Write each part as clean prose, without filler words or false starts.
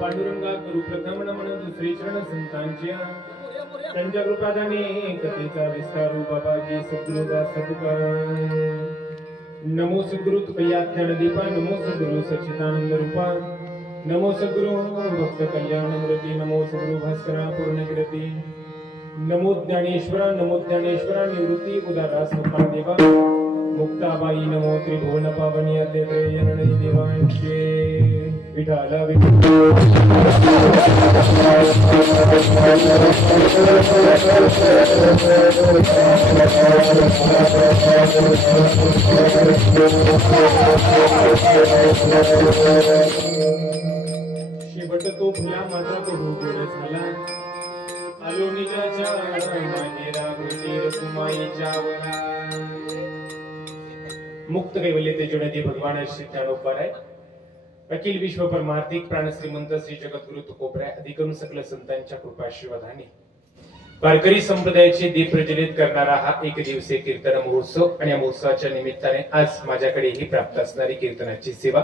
पांडुरंगा करू प्रथम नमन दुसरी चरण संतांच्या त्यांच्या कृपादाने कथेचा विस्तार बाबाजी सद्गुरुदास सतुकार नमो सद्गुरु तुकयाज्ञान दीपा नमो सद्गुरु सच्चिदानंद रूपा नमो सद्गुरु भक्त कल्याण मूर्ती नमो सद्गुरु भास्करा पूर्ण कीर्ती नमो ज्ञानेश्वरा निवृत्ती उदारास देवा मुक्ताबाई नमो त्रिभुवन पावनी अद्वैत देवांचे विठाला शेवट तो फुला माझा प्रभू गोड झाला आलो निजाच्या माहेरा भेटी रकुमाईच्या वरा मुक्त कैवल्य ते जुळती भगवान श्री ज्ञानोबाराय अखिल विश्व परमार्थिक प्राण श्रीमंत श्री जगद्गुरु तुकोबराय अधिकरून सकल संतांच्या कृपा आशीर्वादाने वारकरी संप्रदायाचे दीप प्रज्वलित करणारा हा एक दिवसीय कीर्तन महोत्सव आणि या महोत्सवाच्या निमित्ताने आज माझ्याकडेही प्राप्त असणारी कीर्तनाची सेवा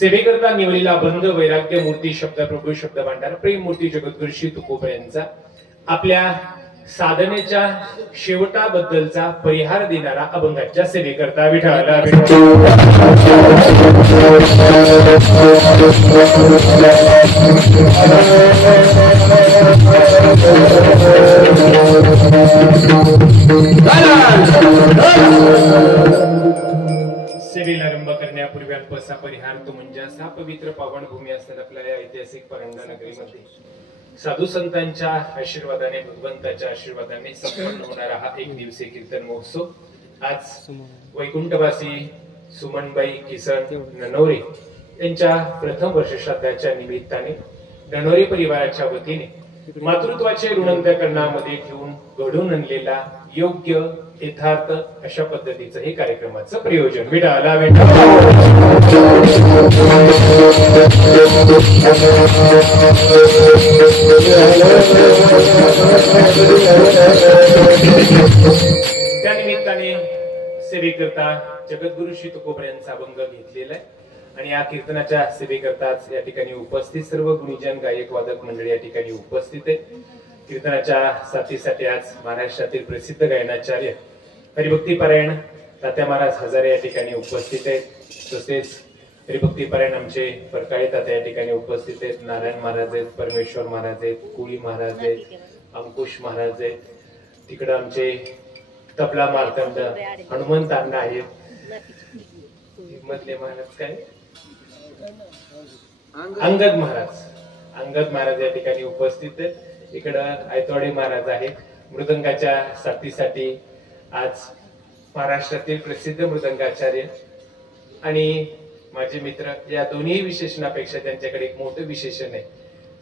सेवेकरता निवडलेला बंध वैराग्य मूर्ती शब्द प्रभू शब्द भांडार प्रेम मूर्ती जगद्गुरु श्री तुकोबरायांचा आपल्या साधनेच्या शेवटाबद्दलचा परिहार देणारा अभंगाच्या सेवेकरता विठाला सेवेला आरंभ करण्यापूर्वी अल्पसा परिहार तो म्हणजे असा पवित्र पावन भूमी असलेल्या आपल्या या ऐतिहासिक परंडा नगरीमध्ये साधू संतांच्या आशीर्वादाने भगवंताच्या आशीर्वादाने संपन्न होणारा हा एक दिवसीय कीर्तन महोत्सव आज वैकुंठवासी सुमनबाई किसन ननोरे यांच्या प्रथम वर्ष श्राद्धाच्या निमित्ताने ननोरे परिवाराच्या वतीने मातृत्वाचे ऋणंतकरणामध्ये ठेवून घडून आणलेला योग्य यथार्थ अशा पद्धतीचं हे कार्यक्रमाचं प्रयोजन विडाला त्या निमित्ताने सेवेकरता जगद्गुरु श्री तुकोबरायांचा अभंग घेतलेला आहे आणि या कीर्तनाच्या सेवेकरताच या ठिकाणी उपस्थित सर्व गुणीजन गायक वादक मंडळी या ठिकाणी उपस्थित आहेत कीर्तनाच्या साथीसाठी आज महाराष्ट्रातील प्रसिद्ध गायनाचार्य हरिभक्ती पारायण तात्या महाराज हजारे या ठिकाणी उपस्थित आहेत तसेच हरिभक्ती पारायण आमचे परकाळे तात्या या ठिकाणी उपस्थित आहेत नारायण महाराज आहेत परमेश्वर महाराज आहेत कुळी महाराज आहेत अंकुश महाराज आहेत तिकडे आमचे तबला मार्तंड हनुमंत अण्णा आहेत मधले महाराज काय अंगद महाराज या ठिकाणी उपस्थित आहेत इकडं आयतवाडे महाराज आहेत मृदंगाच्या साथीसाठी आज महाराष्ट्रातील प्रसिद्ध मृदंगाचार्य आणि माझे मित्र या दोन्ही विशेषणापेक्षा त्यांच्याकडे एक मोठं विशेषण आहे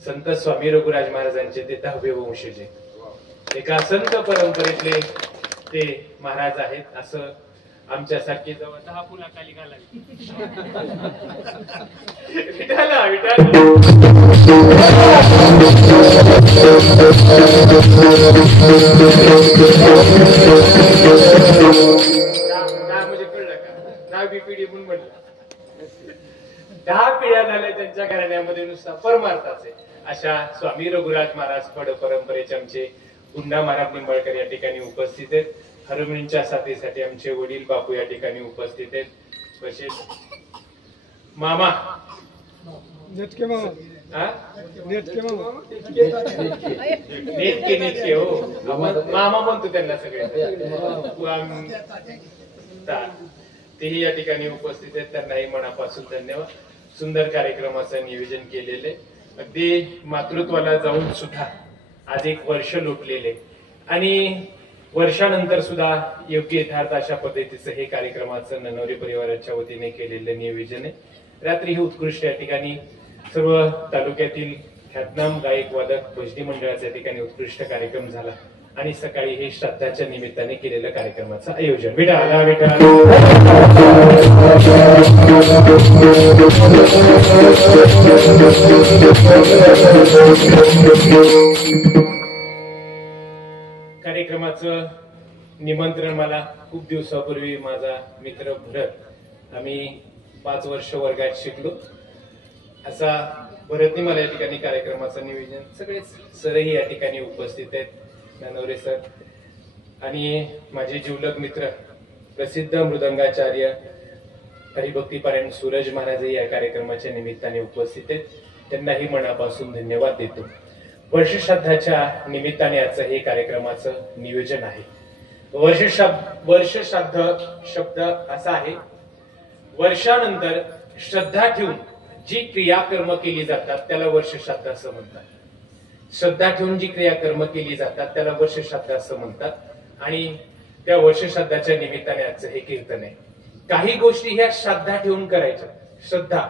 संत स्वामी रघुराज महाराजांचे ते 10वे वंशज एका संत परंपरेतले ते महाराज आहेत असं आमच्यासारखी जवळ 10 फुलाखाली घालावी विठाला म्हणजे कळलं का 10वी पिढी म्हणून म्हणलं 10 पिढ्या झाल्या त्यांच्या घराण्यामध्ये नुसता परमार्थाचे अशा स्वामी रघुराज महाराज फड परंपरेचे आमचे पुन्हा महाराज निंबाळकर या ठिकाणी उपस्थित आहेत हरमणींच्या साथीसाठी आमचे वडील बापू या ठिकाणी उपस्थित आहेत तसेच मामा नेटके हो मामा म्हणतो त्यांना सगळे तेही या ठिकाणी उपस्थित आहेत त्यांनाही मनापासून धन्यवाद सुंदर कार्यक्रमाचं नियोजन केलेले अगदी मातृत्वाला जाऊन सुद्धा आज एक वर्ष लोटलेले आणि वर्षानंतर सुद्धा योग्य यथार्थ अशा पद्धतीचं हे कार्यक्रमाचं ननोरे परिवाराच्या वतीने केलेलं नियोजन आहे रात्री ही उत्कृष्ट या ठिकाणी सर्व तालुक्यातील ख्यातनाम गायक वादक भजनी मंडळाचा या ठिकाणी उत्कृष्ट कार्यक्रम झाला आणि सकाळी हे श्राद्धाच्या निमित्ताने केलेलं कार्यक्रमाचं आयोजन. विठ्ठल विठ्ठल. कार्यक्रमाचं निमंत्रण मला खूप दिवसापूर्वी माझा मित्र भरत, आम्ही 5 वर्ष वर्गात शिकलो, असा भरतनी मला या ठिकाणी कार्यक्रमाचं नियोजन, सगळे सरही या ठिकाणी उपस्थित आहेत, नानवरे सर आणि माझे जिवलग मित्र प्रसिद्ध मृदंगाचार्य हरिभक्तीपारायण सूरज महाराज या कार्यक्रमाच्या निमित्ताने उपस्थित आहेत, त्यांनाही मनापासून धन्यवाद देतो. वर्षश्राद्धाच्या निमित्ताने आजचं हे कार्यक्रमाचं नियोजन आहे. वर्षश्राद्ध शब्द असा आहे, वर्षानंतर श्रद्धा ठेवून जी क्रियाकर्म केली जातात त्याला वर्षश्राद्ध असं म्हणतात. श्रद्धा ठेवून जी क्रियाकर्म केली जातात त्याला वर्षश्राद्ध असं म्हणतात. आणि त्या वर्षश्राद्धाच्या निमित्ताने आजचं हे कीर्तन आहे. काही गोष्टी ह्या श्रद्धा ठेवून करायच्या, श्रद्धा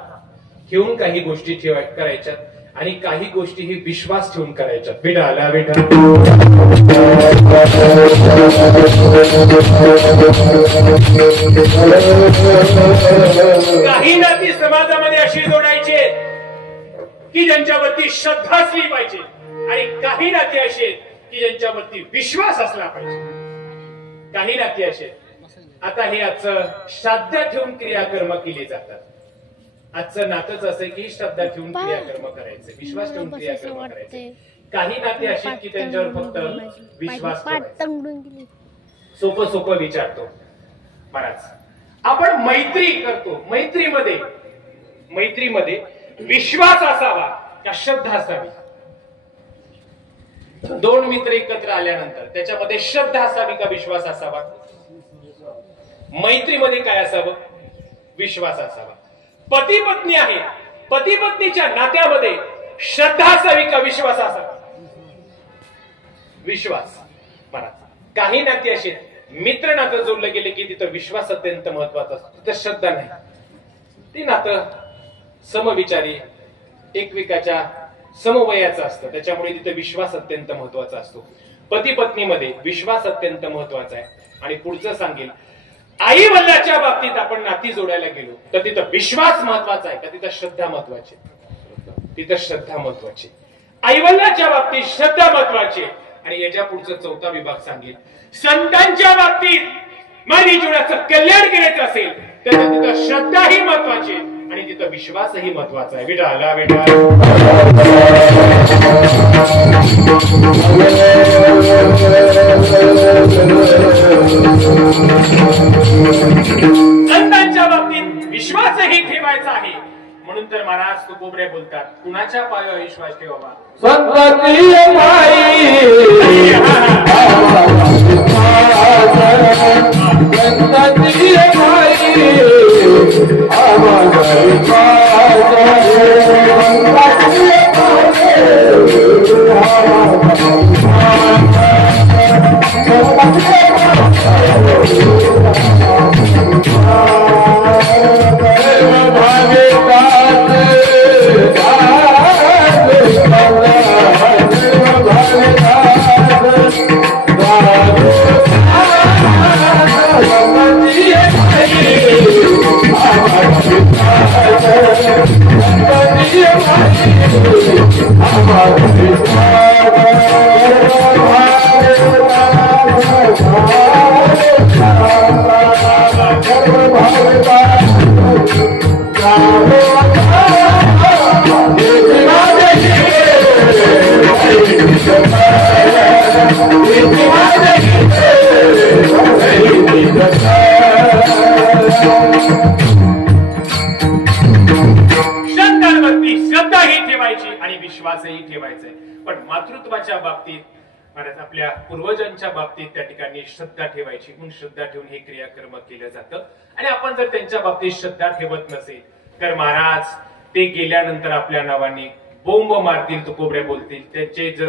ठेवून काही गोष्टी करायच्यात आणि काही गोष्टी ही विश्वास ठेवून करायच्यात. विठ्ठल विठ्ठल. काही नाती समाजामध्ये अशी जोडायचे की ज्यांच्यावरती श्रद्धा असली पाहिजे आणि काही नाती असे की ज्यांच्यावरती विश्वास असला पाहिजे. काही नाती असे. आता हे आजचं श्राद्ध ठेवून क्रियाकर्म केली जातात. आजचं नातंच असं की श्रद्धा ठेवून क्रियाकर्म करायचे, विश्वास ठेवून क्रियाकर्म करायचे. काही नाते अशी की त्यांच्यावर फक्त विश्वास. सोपं सोपं विचारतो महाराज, आपण मैत्री करतो, मैत्रीमध्ये विश्वास असावा का श्रद्धा असावी? 2 मित्र एकत्र आल्यानंतर त्याच्यामध्ये श्रद्धा असावी का विश्वास असावा? मैत्रीमध्ये काय असावं? विश्वास असावा. पती पत्नी आहे, पती पत्नीच्या नात्यामध्ये श्रद्धा असावी का विश्वास असावा? विश्वास. महाराज, काही नाती असे मित्र नातं जोडलं गेले की तिथं विश्वास अत्यंत महत्वाचा असतो, तिथं श्रद्धा नाही. ती नातं समविचारी एकमेकाच्या समवयाचं असतं, त्याच्यामुळे तिथं विश्वास अत्यंत महत्वाचा असतो. पती पत्नीमध्ये विश्वास अत्यंत महत्वाचा आहे. आणि पुढचं सांगेल, आई वडिलांच्या बाबतीत आपण नाती जोडायला गेलो तर तिथं विश्वास महत्वाचा आहे का तिथं श्रद्धा महत्वाची? तिथं श्रद्धा महत्वाची. आई वडिलांच्या बाबतीत श्रद्धा महत्वाची. आणि याच्या पुढचा 4था विभाग सांगेल, संतांच्या बाबतीत माझी जीवनाचं कल्याण करायचं असेल तर तिथं श्रद्धा ही महत्वाची आणि तिथं विश्वासही महत्वाचा आहे. विठ्ठल विठ्ठल. संतांच्या बाबतीत विश्वासही ठेवायचा आहे. म्हणून तर महाराज तुकोबरे बोलतात, कुणाच्या पायावर विश्वास ठेवावा? संतांची पण मातृत्वाच्या बाबतीत महाराज आपल्या पूर्वजांच्या बाबतीत त्या ठिकाणी श्रद्धा ठेवायची. म्हणून श्रद्धा ठेवून हे क्रियाकर्म केलं जातं. आणि आपण जर त्यांच्या बाबतीत श्रद्धा ठेवत नसेल तर महाराज ते गेल्यानंतर आपल्या नावाने बोंब मारतील, तुकोबरे बोलतील. त्यांचे जर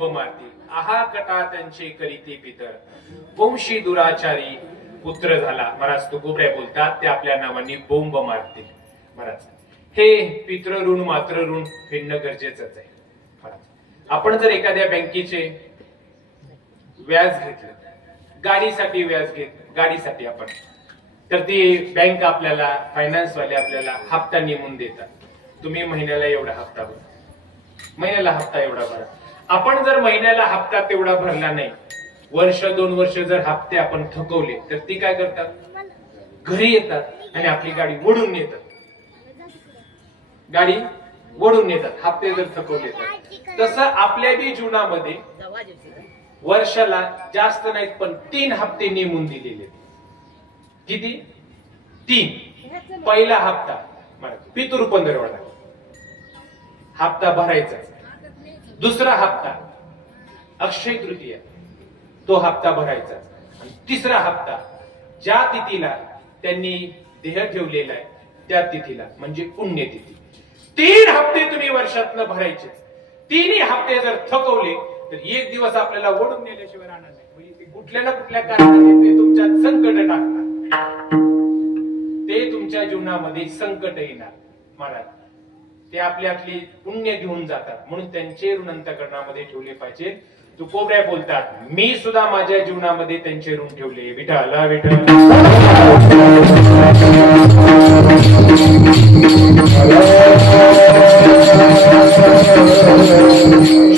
बोंब मारतील, आहा कटा त्यांचे करीते पितर, वंशी दुराचारी पुत्र झाला. महाराज तुकोबऱ्या बोलतात ते आपल्या नावाने बोंब मारतील. महाराज हे पितृ ऋण मात्र ऋण फेडणं गरजेचंच आहे. महाराज आपण जर एखाद्या बँकेचे व्याज घेतलं, गाडीसाठी व्याज घेतलं, गाडीसाठी आपण, तर ती बँक आपल्याला, फायनान्स वाले आपल्याला हप्ता नेमून देतात. तुम्ही महिन्याला एवढा हप्ता भरा, महिन्याला हप्ता एवढा भरा. आपण जर महिन्याला हप्ता तेवढा भरला नाही, वर्ष 2 वर्ष जर हप्ते आपण थकवले, तर ती काय करतात, घरी येतात आणि आपली गाडी ओढून नेतात. गाडी ओढून नेतात हप्ते जर थकवले तर. तसं आपल्या बी जीवनामध्ये वर्षाला जास्त नाहीत पण 3 हप्ते नेमून दिलेले. किती? 3. पहिला हप्ता पितृ पंधरवडा, हप्ता भरायचा. दुसरा हप्ता अक्षय तृतीया, तो हप्ता भरायचा. आणि तिसरा हप्ता ज्या तिथीला त्यांनी देह ठेवलेला आहे त्या तिथीला, म्हणजे पुण्यतिथी. 3 हप्ते तुम्ही वर्षातनं भरायचे. 3ही हप्ते जर थकवले तर एक दिवस आपल्याला ओढून नेल्याशिवाय राहणार नाही. म्हणजे कुठल्या ना कुठल्या कारणाने ते तुमच्यात संकट टाकणार, ते तुमच्या जीवनामध्ये संकट येणार. महाराज ते आपली पुण्य घेऊन जातात, म्हणून त्यांचे ऋण अंतःकरणामध्ये ठेवले पाहिजे. तुकोबऱ्या बोलतात मी सुद्धा माझ्या जीवनामध्ये त्यांचे ऋण ठेवले. विठ्ठल विठ्ठल.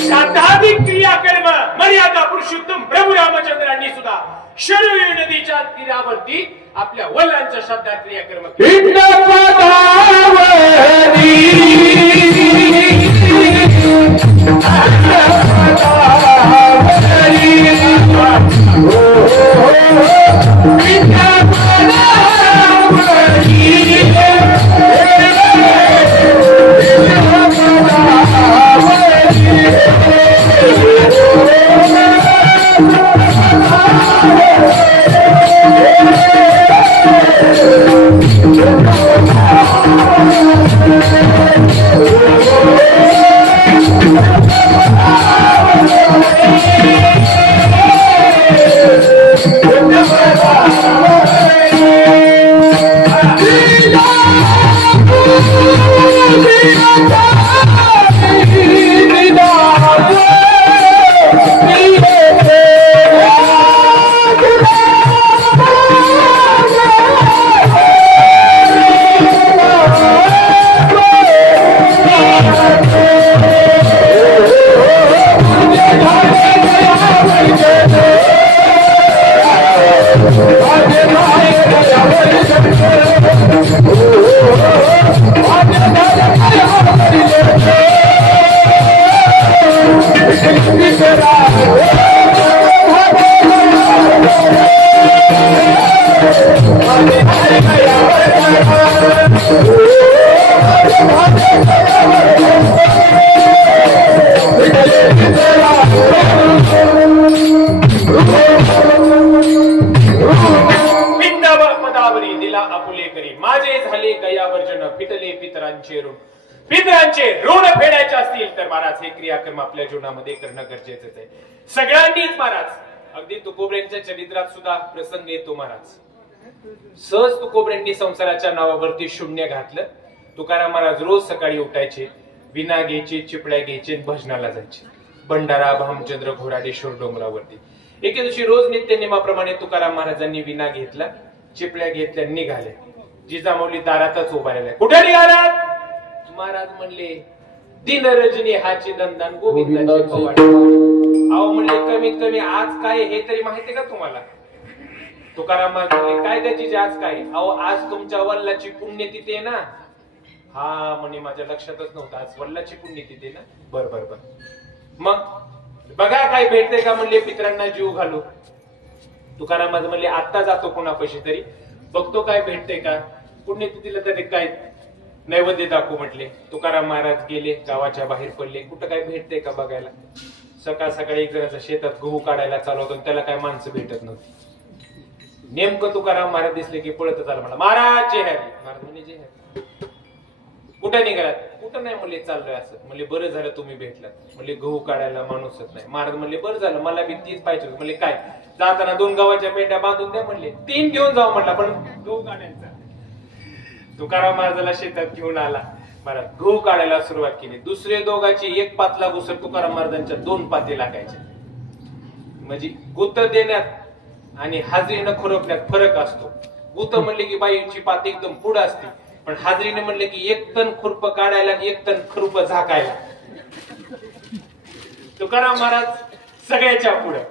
शाताधिक क्रियाकर्म मर्यादा पुरुषोत्तम प्रभू रामचंद्रांनी सुद्धा शरयू नदीच्या तीरावरती आपल्या वडिलांच्या श्राद्धात क्रियाकर्म केले. पितरांचे ऋण फेडायचे असतील तर महाराज हे क्रियाक्रम आपल्या जीवनामध्ये करणं गरजेचं आहे. सगळ्यांनीच महाराज, अगदी तुकोबऱ्यांच्या चरित्रात सुद्धा प्रसंग येतो. महाराज सहज तुकोबऱ्यांनी संसाराच्या नावावरती शून्य घातलं. तुकाराम महाराज रोज सकाळी उठायचे, विना घ्यायचे, चिपळ्या घ्यायचे, भजनाला जायचे. भंडारा भामचंद्र घोराडेश्वर डोंगरावरती एके दिवशी रोज नित्य नियमाप्रमाणे तुकाराम महाराजांनी विना घेतला, चिपळ्या घेतल्या, निघाले. जिजामाऊली दारातच उभा राहिल्या. कुठे निघालात? महाराज म्हणले दिन रजनी हाची दंदान गोविंदाची पवाड. अहो म्हणले कमीत कमी आज काय हे तरी माहिती का तुम्हाला? तुकाराम महाराज म्हणले काय त्याची आज काय? अहो आज तुमच्या वल्लाची पुण्यतिथी आहे ना. हा म्हणे माझ्या लक्षातच नव्हतं, आज वल्लाची पुण्यतिथी आहे ना. बर बर बर, मग बघा काय भेटते का म्हणले पितरांना जीव घालू. तुकाराम महाराज म्हणले आता जातो कोणापाशी तरी, बघतो काय भेटते का. पुण्यतिथीला तरी काय नैवेद्य दाखवू म्हटले. तुकाराम महाराज गेले, गावाच्या बाहेर पडले, कुठं काय भेटते का बघायला. सकाळ सकाळी एक जणाचा शेतात गहू काढायला चालू होतो, त्याला काय माणसं भेटत नव्हती. नेमकं तुकाराम महाराज दिसले की पळतच आला. म्हणला महाराज जे हरी. महाराज म्हणजे जे हरी. कुठे निघालात? कुठं नाही म्हणले, चाललोय असं. म्हणले बरं झालं तुम्ही भेटलात. म्हणले गहू काढायला माणूसच नाही. महाराज म्हणले बरं झालं, मला बी तीच पाहिजे होती. म्हणले काय, जाताना 2 गव्हाच्या पेंड्या बांधून द्या म्हणले. 3 घेऊन जाऊ म्हणला, पण गहू काढायचा. तुकाराम महाराजाला शेतात घेऊन आला. महाराज गहू काढायला सुरुवात केली. दुसरे दोघाची 1 पातला घुसर तुकाराम महाराजांच्या 2 पाते लागायच्या. म्हणजे गुत देण्यात आणि हाजरीनं खुरपण्यात फरक असतो. गुत म्हणले की बाईची पात एकदम पुढं असते, पण हाजरीने म्हणले की 1 टन खुरप काढायला, 1 टन खुरप झाकायला. तुकाराम महाराज सगळ्याच्या पुढं.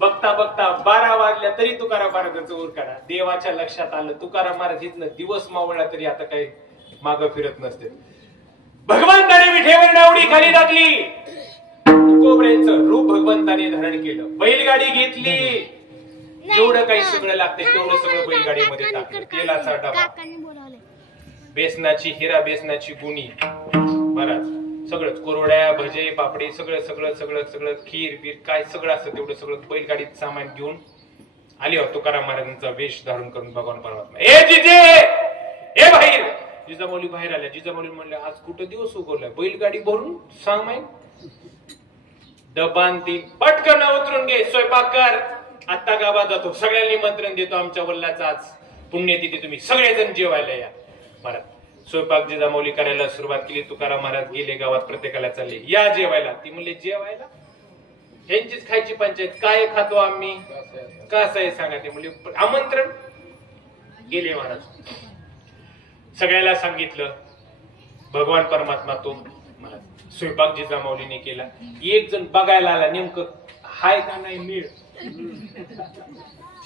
बघता बघता 12 वाजल्या तरी तुकाराम महाराजांचा उर काढा. देवाच्या लक्षात आलं तुकाराम महाराज इथनं दिवस मावळला तरी आता काही मागं फिरत नसते. भगवंताने विठेवर नावडी खाली टाकली. कोबऱ्याचं रूप भगवंताने धारण केलं. बैलगाडी घेतली. जेवढं काही सगळं लागते तेवढं सगळं बैलगाडीमध्ये टाकलं. तेलाचा डबा, बेसनाची हिरा, बेसनाची गुणी, महाराज सगळं, कुरवड्या, भजे, पापडी, सगळं सगळं सगळं सगळं, खीर बीर काय सगळं असतं तेवढं सगळं बैलगाडीत सामान घेऊन आली. तुकाराम महाराजांचा वेश धारण करून भगवान परमात्मा, ए जिजे, ए बाहेर. जिजामाऊली बाहेर आल्या. जिजामाऊली म्हणले आज कुठं दिवस उगवलाय, बैलगाडी भरून सामान डबान ती, पटकन उतरून घे, स्वयंपाक कर, आता गावात जातो, सगळ्यांनी निमंत्रण देतो आमच्या वल्लाचा आज पुण्यतिथी, तुम्ही सगळेजण जेवायला या. महाराज स्वयंपाक जिजामाऊली करायला सुरुवात केली. तुकाराम महाराज गेले गावात, प्रत्येकाला चालले या जेवायला. ती म्हणले जेवायला, यांचीच खायची पंचायत, काय खातो आम्ही, कसं आहे सांगा. ते म्हणले आमंत्रण. गेले महाराज, सगळ्याला सांगितलं. भगवान परमात्मा तो महाराज स्वयंपाक जिजामाऊलीने केला. एक जण बघायला आला, नेमकं हाय का नाही मीळ,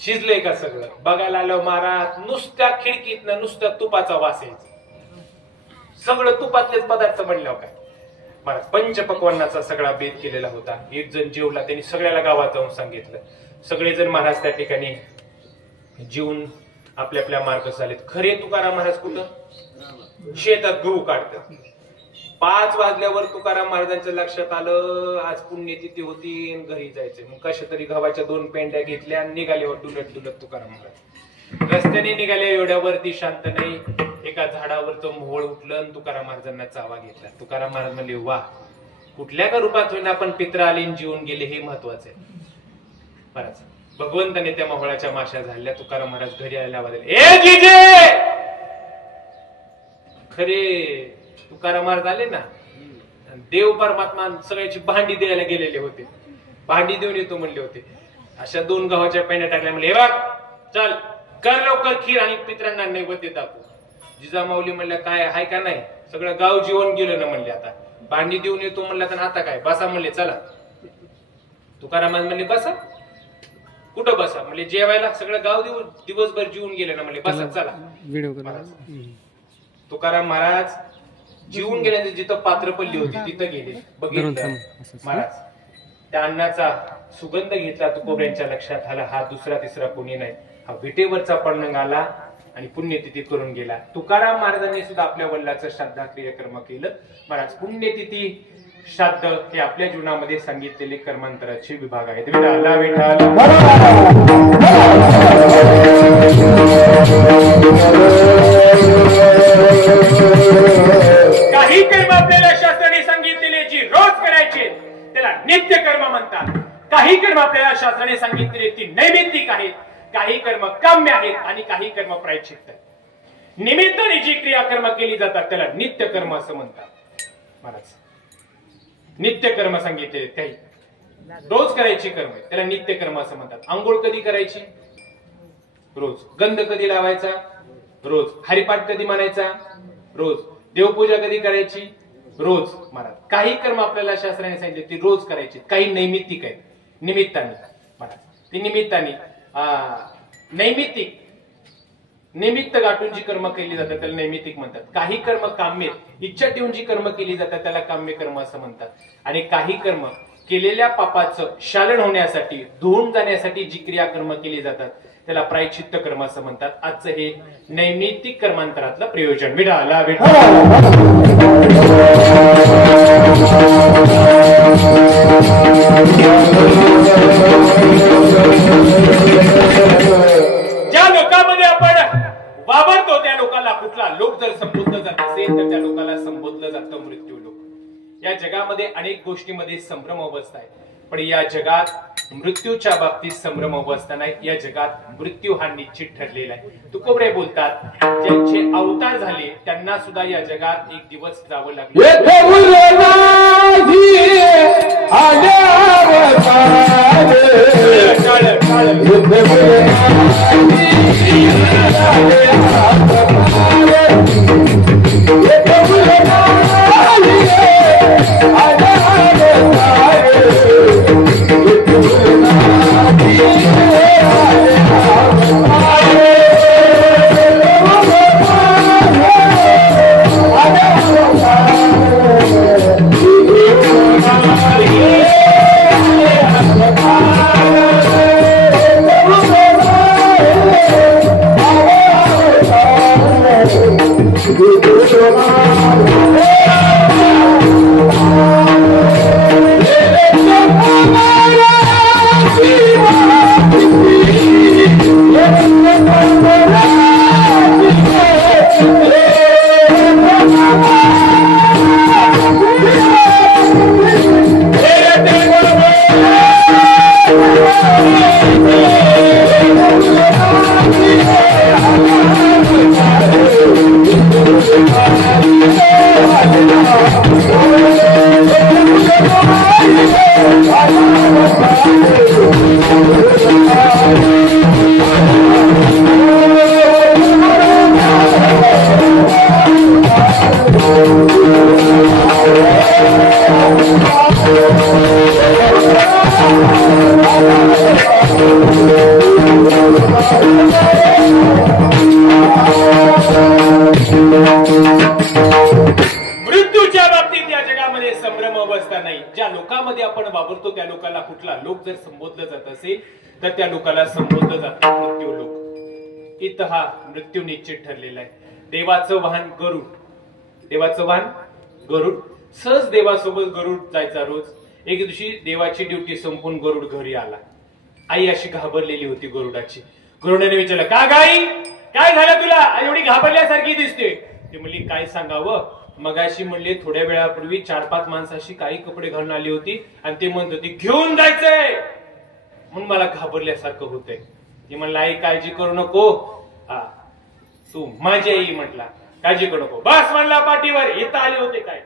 शिजलंय का सगळं बघायला आलं. महाराज नुसत्या खिडकीतनं नुसत्या तुपाचा वास यायचा. सगळं तुपातलेच पदार्थ बनल्यावर काय. महाराज पंचपक्वान्नाचा सगळा बेत केलेला होता. एक जण जेवला, त्यांनी सगळ्याला गावात जाऊन सांगितलं. सगळेजण महाराज त्या ठिकाणी जेवून आपल्या आपल्या मार्ग चालेत. खरे तुकाराम महाराज कुठं, शेतात गहू काढतात. 5 वाजल्यावर तुकाराम महाराजांच्या लक्षात आलं आज पुण्यतिथी होती, घरी जायचं. मग कशा तरी गव्हाच्या 2 पेंड्या घेतल्या आणि निघाल्यावर डुलत डुलत तुकाराम महाराज रस्त्याने निघाले. एवढ्यावरती शांत नाही, एका झाडावरचं मोहोळ उठलं आणि तुकाराम महाराजांना चावा घेतला. तुकाराम महाराज म्हणले वा, कुठल्या का रूपात होईना आपण पित्र आले जीवन गेले हे महत्वाचं आहे. महाराज भगवंताने त्या मोहोळाच्या माशा झाल्या. तुकाराम महाराज घरी आल्या वाजले, ए जिजे. खरे तुकाराम महाराज आले ना, देव परमात्मा सगळ्याची भांडी द्यायला गेलेले होते. भांडी देऊन येतो म्हणले होते. अशा 2 गव्हाच्या पेंड्या टाकल्या. म्हणले हे बघ, चल कर लवकर खीर आणि पित्रांना नैवेद्य दाखव. जिजामाऊली म्हणल्या काय हाय का नाही, सगळं गाव जेवण गेलं ना म्हणले. आता भांडी देऊन येतो म्हणलं तर आता काय, बसा म्हणले. चला. तुकाराम म्हणले बसा. कुठं बसा म्हणले, जेवायला. सगळं गाव दिवसभर जेवून गेलं ना म्हणले, बसा चला. तुकाराम महाराज जीवन गेल्यानंतर जिथं पात्र पडली होती तिथं गेले. बघितलं महाराज त्या अन्नाचा सुगंध घेतला. तुकोबऱ्यांच्या लक्षात आला हा दुसरा तिसरा कोणी नाही, हा विटेवरचा पडणंग आला आणि पुण्यतिथी करून गेला. तुकाराम महाराजांनी सुद्धा आपल्या वडिलांचं श्राद्ध क्रियाकर्म केलं. महाराज पुण्यतिथी श्राद्ध हे आपल्या जीवनामध्ये सांगितलेले कर्मांतराचे विभाग आहेत. विठाला विठाला काही कर्म आपल्याला शास्त्राने सांगितलेले जी रोज करायचे त्याला नित्य कर्म म्हणतात. काही कर्म आपल्याला शास्त्राने सांगितलेले ती नैमित्तिक आहेत, काही कर्म काम्य आहेत आणि काही कर्म प्रायश्चित्त आहेत. निमित्ताने जी क्रियाकर्म केली जातात त्याला नित्य कर्म असं म्हणतात. महाराज नित्य कर्म सांगितले काही रोज करायची कर्म त्याला नित्य कर्म असं म्हणतात. आंघोळ कधी करायची, रोज. गंध कधी लावायचा, रोज. हरिपाठ कधी म्हणायचा, रोज. देवपूजा कधी करायची, रोज. महाराज काही कर्म आपल्याला शास्त्राने सांगितले ती रोज करायची, काही नैमित्तिक आहेत, निमित्ताने. महाराज ती निमित्ताने नैमित्तिक निमित्त गाठून जी कर्म केली जातात त्याला नैमित्तिक म्हणतात. काही कर्म काम्य, इच्छा ठेवून जी कर्म केली जातात त्याला काम्य कर्म असं म्हणतात. आणि काही कर्म केलेल्या पापाचं शालन होण्यासाठी, धुवून जाण्यासाठी जी क्रियाकर्म केली जातात त्याला प्रायश्चित्त कर्म असं म्हणतात. आजचं हे नैमित्तिक कर्मांतरातलं प्रयोजन. विठाला विठाला ज्या लोकांमध्ये आपण वावरतो त्या लोकांना कुठला लोक जर संबोधलं जात असेल तर त्या लोकांना संबोधलं जातं या जगामध्ये अनेक गोष्टीमध्ये संभ्रम अवस्था आहे, पण या जगात मृत्यूच्या बाबतीत संभ्रम अवस्था नाही. या जगात मृत्यू हा निश्चित ठरलेला आहे. तुकोबरे बोलतात, ज्यांचे अवतार झाले त्यांना सुद्धा या जगात एक दिवस जावं लागलं. मृत्यूच्या बाबतीत या जगामध्ये संभ्रम अवस्था नाही. ज्या लोकांमध्ये आपण वावरतो त्या लोकांना कुठला लोक जर संबोधलं जात असेल तर त्या लोकांना संबोधलं जातं मृत्यू लोक. इथं हा मृत्यू निश्चित ठरलेला आहे. देवाचं वाहन गरुड, देवाचं वाहन गरुड. सहज देवासोबत गरुड जायचा रोज. एक दिवशी देवाची ड्युटी संपून गरुड घरी आला. आई अशी घाबरलेली होती गरुडाची. गरुडाने विचारलं, का गाई काय झालं तुला, एवढी घाबरल्यासारखी दिसते. ती म्हणली, काय सांगावं, मगाशी म्हणले थोड्या वेळापूर्वी 4-5 माणसाशी काही कपडे घालून आली होती आणि ते म्हणत होती घेऊन जायचंय, म्हणून मला घाबरल्यासारखं होतंय. ती म्हणला, आई काळजी करू नको, तू माझी आई म्हटला, काळजी करू नको. बस म्हणला पाठीवर. इथं आले होते काय,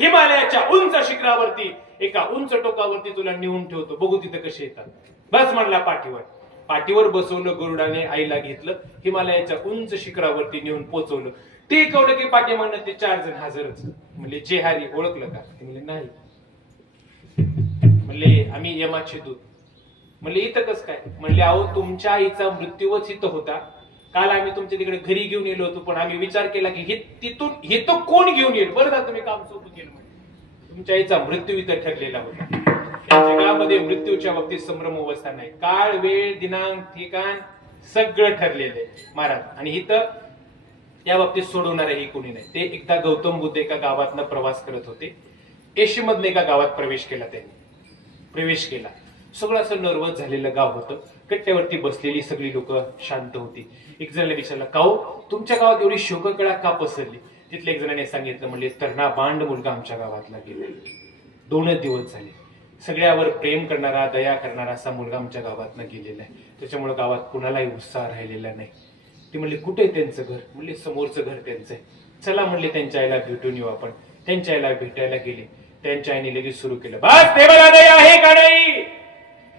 हिमालयाच्या उंच शिखरावरती एका उंच टोकावरती तुला नेऊन ठेवतो, बघू तिथे कसे येतात. बस म्हणला पाठीवर. पाठीवर बसवलं गरुडाने, आईला घेतलं, हिमालयाच्या उंच शिखरावरती नेऊन पोचवलं. ते कळलं की पाठीमागनं ते 4 जण हजरच. म्हणले, जेहारी ओळखलं का? ते म्हणले, नाही. म्हणले, आम्ही यमाचे दूत. म्हणले, इथं कस काय? म्हणले, अहो तुमच्या आईचा मृत्यूच इथं होता. काल आम्ही तुमच्या तिकडे घरी घेऊन येलो होतो, पण आम्ही विचार केला की तिथून हे तो कोण घेऊन येईल. बरं ना तुम्ही काम सोपं केलं. तुमच्या आईचा मृत्यू इथं ठरलेला होता. या जगामध्ये मृत्यूच्या बाबतीत संभ्रम अवस्था नाही. काळ, वेळ, दिनांक, ठिकाण सगळं ठरलेलं आहे महाराज. आणि इथं या बाबतीत सोडवणारही कोणी नाही. ते एकदा गौतम बुद्ध एका गावातनं प्रवास करत होते. एशिमधनं एका गावात प्रवेश केला. त्यांनी प्रवेश केला. सगळं असं नर्वस झालेलं गाव होतं. कट्ट्यावरती बसलेली सगळी लोक शांत होती. एक जणाला विचारलं, काहो तुमच्या गावात एवढी शोककळा का पसरली? तिथल्या एक जणाने सांगितलं, म्हणजे तरणा बांड मुलगा आमच्या गावातला गेला. 2 दिवस झाले. सगळ्यावर प्रेम करणारा, दया करणारा असा मुलगा आमच्या गावातनं गेलेला आहे. त्याच्यामुळे गावात कुणालाही उत्साह राहिलेला नाही. ती म्हणली, कुठे त्यांचं घर? म्हणले, समोरचं घर त्यांचं आहे. चला म्हणले, त्यांच्या आईला भेटून येऊ आपण. त्यांच्या आईला भेटायला गेले. त्यांच्या आईने लगेच सुरू केलं, बस देवाला दया आहे का नाही?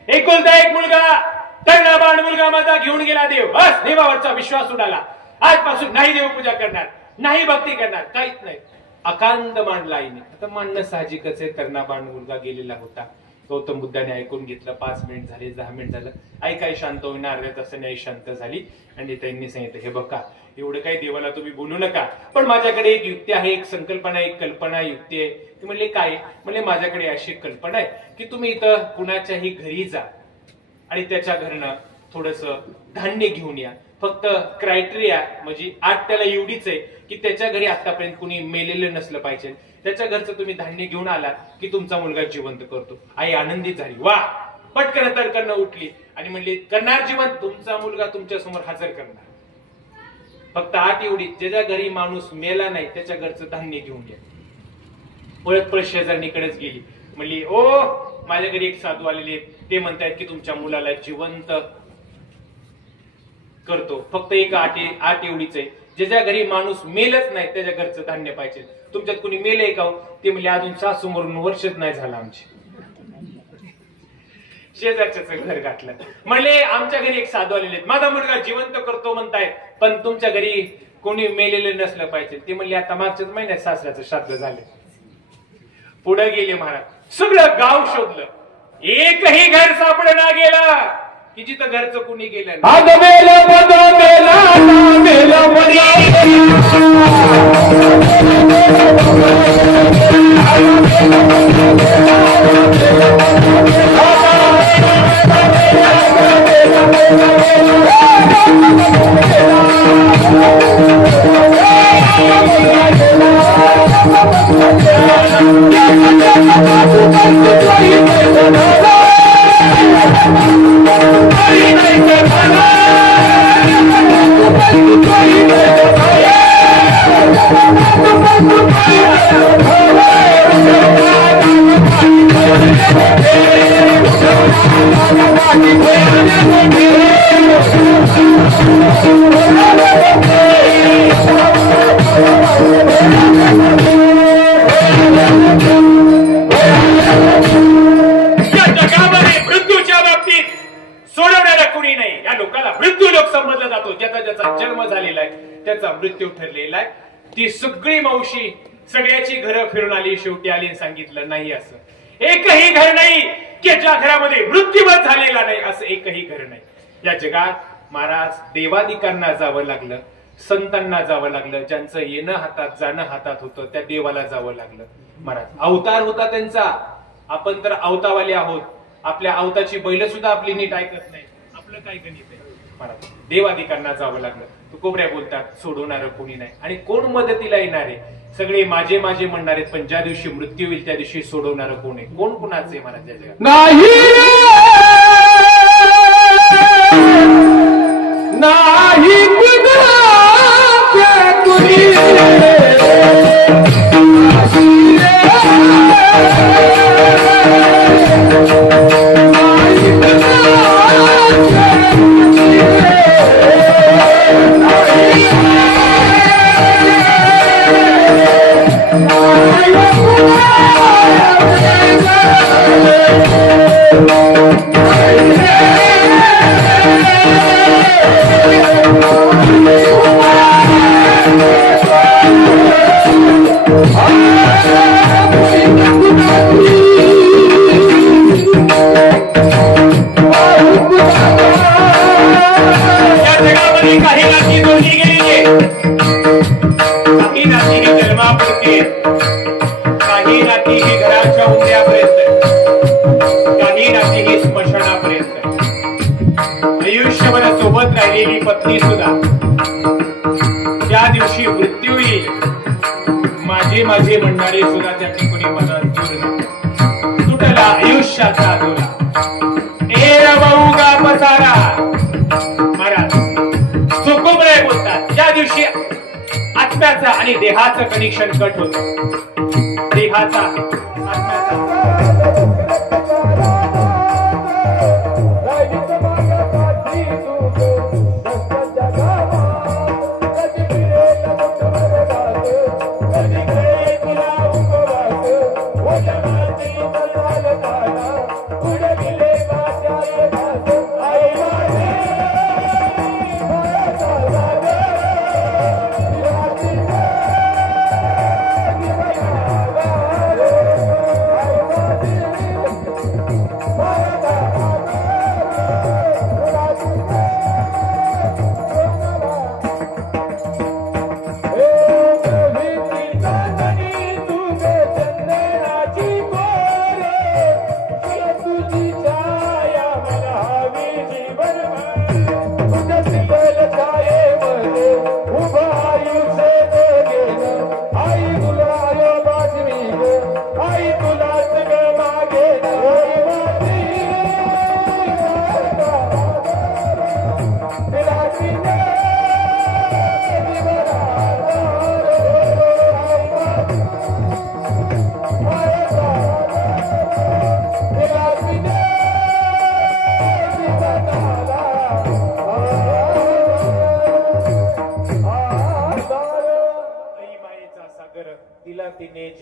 एकुलता एक मुलगा, तरणा बांड मुलगा माझा घेऊन गेला देव. बस देवावरचा विश्वास उडाला. आजपासून नाही देवपूजा करणार, नाही भक्ती करणार, काहीच नाही. अकांत मांडला आईने. आता मांडणं साहजिकच आहे. तरणा बांड मुलगा गेलेला होता. गौतम बुद्धाने ऐकून घेतलं. 5 मिनिट झाले, 10 मिनिट झालं. आई काय शांत होईना, अर्ध्या तासाने आई शांत झाली. आणि त्यांनी सांगितलं, हे बघा एवढं काही देवाला तुम्ही बोलू नका, पण माझ्याकडे एक युक्ती आहे, एक संकल्पना, एक कल्पना युक्ती आहे. ते म्हणले, काय? म्हणले, माझ्याकडे अशी कल्पना आहे की तुम्ही इथं कुणाच्याही घरी जा आणि त्याच्या घरनं थोडस धान्य घेऊन या. फक्त क्रायटेरिया म्हणजे आत त्याला एवढीच आहे की त्याच्या घरी आतापर्यंत कुणी मेलेलं नसलं पाहिजे. त्याच्या घरचं तुम्ही धान्य घेऊन आला की तुमचा मुलगा जिवंत करतो. आई आनंदित झाली. वा, पटकन तडकन उठली आणि म्हणली, करणार जिवंत, तुमचा मुलगा तुमच्या समोर हजर करणार. फक्त आत एवढी, ज्याच्या घरी माणूस मेला नाही त्याच्या घरचं धान्य घेऊन या. पळत पळत शेजारणीकडेच गेली. म्हणली, ओ माझ्या घरी एक साधू आलेले, ते म्हणतायत की तुमच्या मुलाला जिवंत करतो. फक्त एक आट एवढीच आहे, ज्याच्या घरी माणूस मेलच नाही त्याच्या घरचं धान्य पाहिजे. तुमच्यात कुणी मेलंय का? ते म्हणले अजून सासू मरून वर्षच नाही झालं आमची. शेजारच्याच घर घातलं. म्हणले आमच्या घरी एक साधू आलेले, माझा मुलगा जिवंत करतो म्हणतायत, पण तुमच्या घरी कोणी मेलेलं नसलं पाहिजे. ते म्हणले आता मागच्याच महिन्यात सासऱ्याचं श्राद्ध झाले. पुढे गेले महाराज, सगळं गाव शोधलं, एकही घर सापडना गेला की जिथं घरचं कुणी गेलं मृत्यू ठरलेला आहे. ती सगळी मावशी सगळ्याची घरं फिरून आली, शेवटी आली सांगितलं नाही असं एकही घर नाही की ज्या घरामध्ये मृत्यूवत झालेला नाही, असं एकही घर नाही. या जगात महाराज देवादिकांना जावं लागलं, संतांना जावं लागलं, ज्यांचं येणं हातात जाणं हातात होतं त्या देवाला जावं लागलं. महाराज अवतार होता त्यांचा, आपण तर अवतावाले आहोत, आपल्या अवताची बैल सुद्धा आपली नीट ऐकत नाही, आपलं काय गणित आहे. महाराज देवादिकांना जावं लागलं. तुकोबऱ्या बोलतात सोडवणारं कोणी नाही आणि कोण मदतीला येणार आहे? सगळे माझे माझे म्हणणार आहेत, पण ज्या दिवशी मृत्यू होईल त्या दिवशी सोडवणारं कोण आहे? कोण कुणाचं आहे महाराज? त्या जगात नाही पत्नी सुद्धा त्या दिवशी मृत्यू येईल माझे माझे म्हणणारी सुद्धा त्या ठिकाणी मदत तुटला आयुष्याचा दोरा पसारा. महाराज तुकोबरे बोलतात ज्या दिवशी आत्म्याचा आणि देहाचं कनेक्शन कट होत, देहाचा आत्म्याचा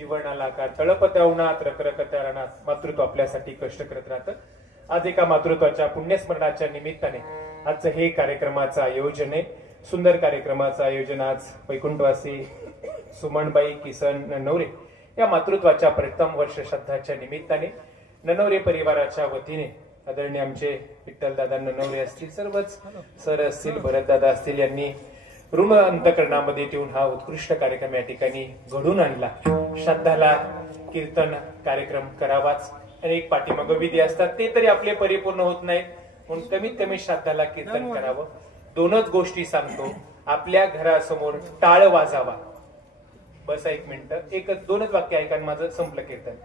जीवनाला का तळपत्या उन्हात रखरखत्या रानात मातृत्व आपल्यासाठी कष्ट करत राहतं. आज एका मातृत्वाच्या पुण्यस्मरणाच्या निमित्ताने आजचं हे कार्यक्रमाचं आयोजन आहे. सुंदर कार्यक्रमाचं आयोजन आज वैकुंठवासी सुमनबाई किसन ननवरे या मातृत्वाच्या प्रथम वर्ष श्राद्धाच्या निमित्ताने ननवरे परिवाराच्या वतीने आदरणीय आमचे विठ्ठलदादा ननवरे असतील, सर्वच सर असतील, भरतदादा असतील, यांनी ऋण अंतकरणामध्ये ठेवून हा उत्कृष्ट कार्यक्रम या ठिकाणी घडून आणला. श्राद्धाला कीर्तन कार्यक्रम करावाच आणि एक पाठीमाग विधी असतात ते तरी आपले परिपूर्ण होत नाहीत, म्हणून कमीत कमी श्राद्धाला कीर्तन करावं. दोनच गोष्टी सांगतो. आपल्या घरासमोर टाळ वाजावा. बस एक मिनिट, एकच दोनच वाक्य ऐका माझं संपलं कीर्तन.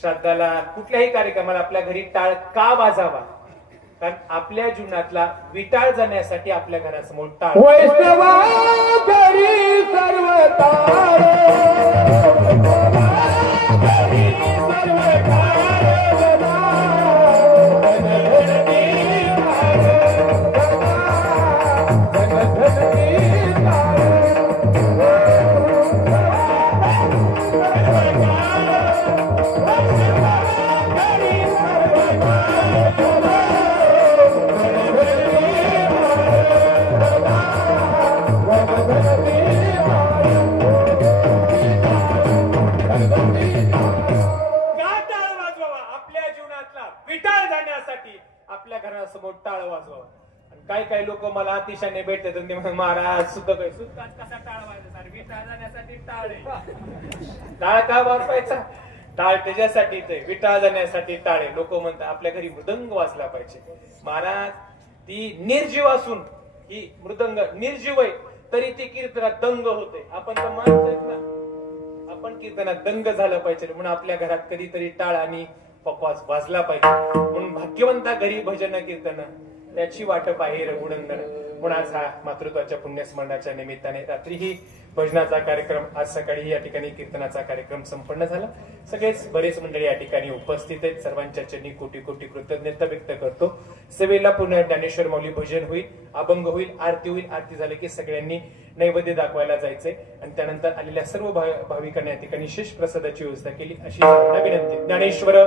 श्राद्धाला कुठल्याही कार्यक्रमाला आपल्या घरी टाळ का वाजावा? कारण आपल्या जीवनातला विटाळ जाण्यासाठी आपल्या घरासमोर टाळ. वैष्णवा घरी सर्व टाळ, घरी सर्व टाळ. काय काय लोक मला अतिशयाने भेटतात आणि ते महाराज सुद्धा काय सुद्धा कसा टाळ वाजवायचा? विटाळ जाण्यासाठी टाळ आहे. टाळ का वाजवायचा? टाळ त्याच्यासाठीच आहे, विटाळ जाण्यासाठी टाळ आहे. लोक म्हणतात आपल्या घरी मृदंग वाजला पाहिजे. महाराज ती निर्जीव असून ही मृदंग निर्जीव आहे तरी ती कीर्तनात दंग होते. आपण तर माणसं आहेत ना, आपण कीर्तनात दंग झालं पाहिजे म्हणून आपल्या घरात कधीतरी टाळ आणि पकवाज वाजला पाहिजे. म्हणून भाग्यवंता घरी भजन कीर्तन त्याची वाटप आहे रघुनंदन. म्हणून आज हा मातृत्वाच्या पुण्यस्मरणाच्या निमित्ताने रात्रीही भजनाचा कार्यक्रम, आज सकाळी या ठिकाणी कीर्तनाचा कार्यक्रम संपन्न झाला. सगळेच बरेच मंडळी या ठिकाणी उपस्थित आहेत. सर्वांच्या चरणी कोटी कोटी कृतज्ञता व्यक्त करतो. सेवेला पुन्हा ज्ञानेश्वर माऊली भजन होईल, अभंग होईल, आरती होईल. आरती झाली की सगळ्यांनी नैवेद्य दाखवायला जायचंय आणि त्यानंतर आलेल्या सर्व भाविकांना या ठिकाणी शेष प्रसादाची व्यवस्था केली अशी विनंती. ज्ञानेश्वर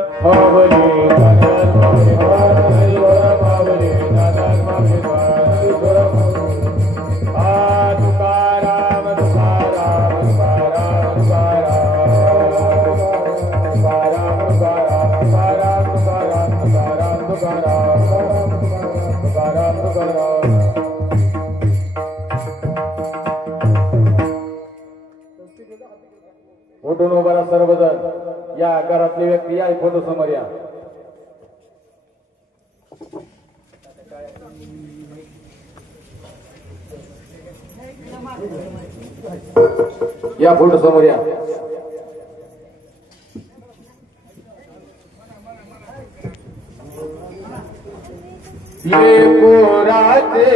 उठून उभा राहा सर्वजण. या घरातली व्यक्ती या फोटो समोर या. या फोटो समोर या. ये पोराचे